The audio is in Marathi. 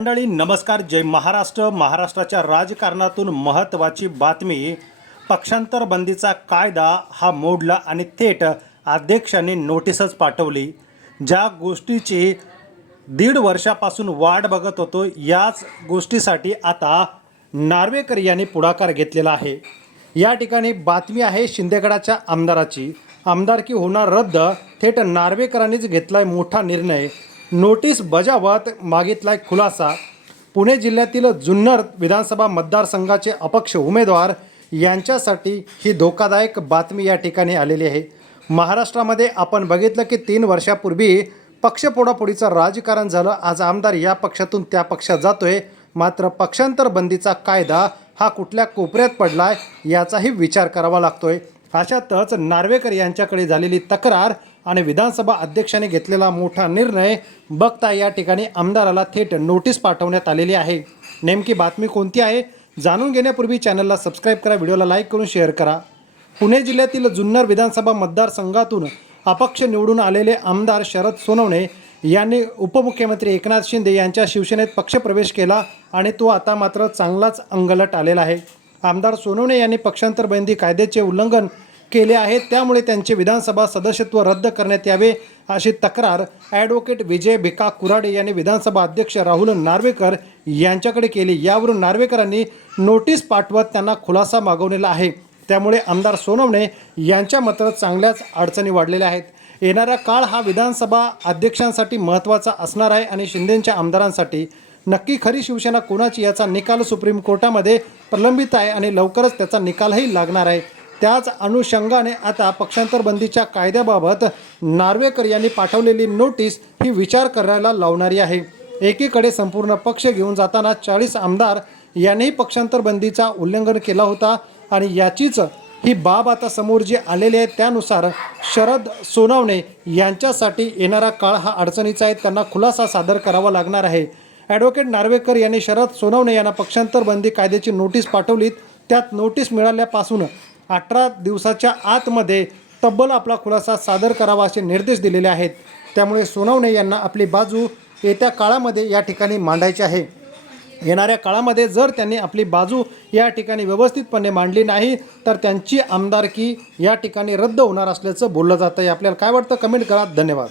मंडळी नमस्कार. जय महाराष्ट्र. महाराष्ट्राच्या राजकारणातून महत्त्वाची बातमी. पक्षांतर बंदीचा कायदा हा मोडला आणि थेट अध्यक्षांनी नोटीसच पाठवली. ज्या गोष्टीची दीड वर्षापासून वाट बघत होतो याच गोष्टीसाठी आता नार्वेकर यांनी पुढाकार घेतलेला आहे. या ठिकाणी बातमी आहे शिंदेगडाच्या आमदाराची. आमदारकी होणार रद्द थेट नार्वेकरांनीच घेतलाय मोठा निर्णय. नोटीस बजावत मागितलाय खुलासा. पुणे जिल्ह्यातील जुन्नर विधानसभा मतदारसंघाचे अपक्ष उमेदवार यांच्यासाठी ही धोकादायक बातमी या ठिकाणी आलेली आहे. महाराष्ट्रामध्ये आपण बघितलं की तीन वर्षापूर्वी पक्षपोडापोडीचं राजकारण झालं. आज आमदार या पक्षातून त्या पक्षात जातोय. मात्र पक्षांतर बंदीचा कायदा हा कुठल्या कोपऱ्यात पडलाय याचाही विचार करावा लागतोय. अशातच नार्वेकर यांच्याकडे झालेली तक्रार आणि विधानसभा अध्यक्षाने घेतलेला मोठा निर्णय बघता या ठिकाणी आमदाराला थेट नोटीस पाठवण्यात आलेली आहे. नेमकी बातमी कोणती आहे? जाणून घेण्यापूर्वी चॅनलला सबस्क्राईब करा व्हिडिओला लाईक करून शेअर करा. पुणे जिल्ह्यातील जुन्नर विधानसभा मतदारसंघातून अपक्ष निवडून आलेले आमदार शरद सोनवणे यांनी उपमुख्यमंत्री एकनाथ शिंदे यांच्या शिवसेनेत पक्षप्रवेश केला आणि तो आता मात्र चांगलाच अंगलट आलेला आहे. आमदार सोनवणे यांनी पक्षांतरबंदी कायद्याचे उल्लंघन केले आहेत. त्यामुळे त्यांचे विधानसभा सदस्यत्व रद्द करण्यात यावे अशी तक्रार ॲडव्होकेट विजय भिका कुराडे यांनी विधानसभा अध्यक्ष राहुल नार्वेकर यांच्याकडे केली. यावरून नार्वेकरांनी नोटीस पाठवत त्यांना खुलासा मागवलेला आहे. त्यामुळे आमदार सोनवणे यांच्या मात्र चांगल्याच अडचणी वाढलेल्या आहेत. येणारा काळ हा विधानसभा अध्यक्षांसाठी महत्त्वाचा असणार आहे आणि शिंदेंच्या आमदारांसाठी. नक्की खरी शिवसेना कोणाची याचा निकाल सुप्रीम कोर्टामध्ये प्रलंबित आहे आणि लवकरच त्याचा निकालही लागणार आहे. त्याच अनुषंगाने आता पक्षांतर बंदीच्या कायद्याबाबत नार्वेकर यांनी पाठवलेली नोटीस ही विचार करायला लावणारी आहे. एकीकडे संपूर्ण पक्ष घेऊन जाताना चाळीस आमदार यांनीही पक्षांतर बंदीचा उल्लंघन केला होता आणि याचीच ही बाब आता समोर जी आलेली आहे त्यानुसार शरद सोनावणे यांच्यासाठी येणारा काळ हा अडचणीचा आहे. त्यांना खुलासा सादर करावा लागणार आहे. ॲडव्होकेट नार्वेकर यांनी शरद सोनवणे यांना पक्षांतर बंदी कायद्याची नोटीस पाठवलीत. त्यात नोटीस मिळाल्यापासून अठरा दिवसाच्या आतमध्ये तब्बल आपला खुलासा सादर करावा असे निर्देश दिलेले आहेत. त्यामुळे सोनवणे यांना आपली बाजू येत्या काळामध्ये या ठिकाणी मांडायची आहे. येणाऱ्या काळामध्ये जर त्यांनी आपली बाजू या ठिकाणी व्यवस्थितपणे मांडली नाही तर त्यांची आमदारकी या ठिकाणी रद्द होणार असल्याचं बोललं जातं आहे आपल्याला काय वाटतं? कमेंट करा. धन्यवाद.